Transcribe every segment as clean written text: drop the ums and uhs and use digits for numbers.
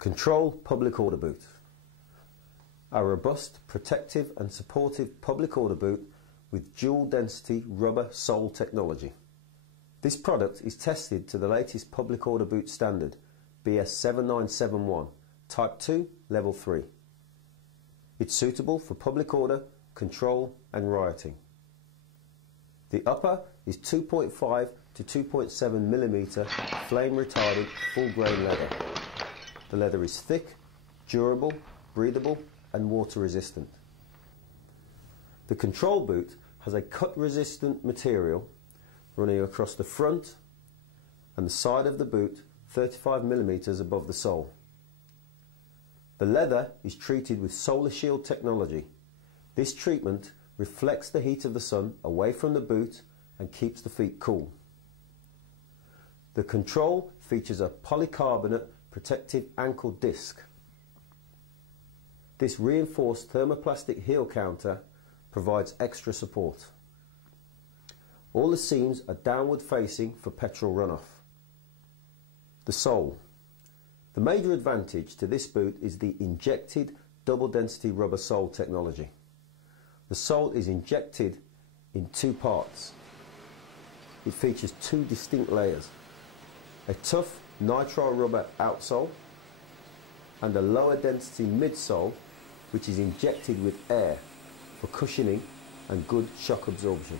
Control public order boot. A robust, protective and supportive public order boot with dual density rubber sole technology. This product is tested to the latest public order boot standard, BS 7971, Type 2, Level 3. It's suitable for public order, control and rioting. The upper is 2.5 to 2.7 mm flame retardant full grain leather. The leather is thick, durable, breathable and water resistant. The control boot has a cut resistant material running across the front and the side of the boot 35 mm above the sole. The leather is treated with solar shield technology. This treatment reflects the heat of the sun away from the boot and keeps the feet cool. The control features a polycarbonate protective ankle disc. This reinforced thermoplastic heel counter provides extra support. All the seams are downward facing for petrol runoff. The sole. The major advantage to this boot is the injected double density rubber sole technology. The sole is injected in two parts. It features two distinct layers, a tough nitrile rubber outsole and a lower density midsole which is injected with air for cushioning and good shock absorption.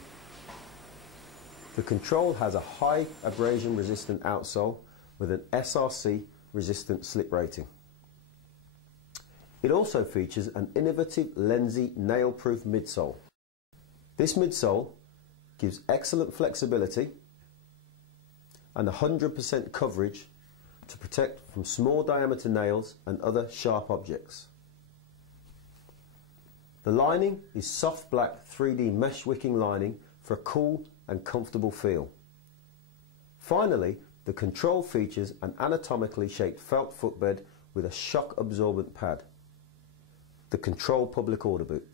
The control has a high abrasion resistant outsole with an SRC resistant slip rating. It also features an innovative Lenzi nail proof midsole. This midsole gives excellent flexibility and 100% coverage to protect from small diameter nails and other sharp objects. The lining is soft black 3D mesh wicking lining for a cool and comfortable feel. Finally, the control features an anatomically shaped felt footbed with a shock absorbent pad. The control public order boot.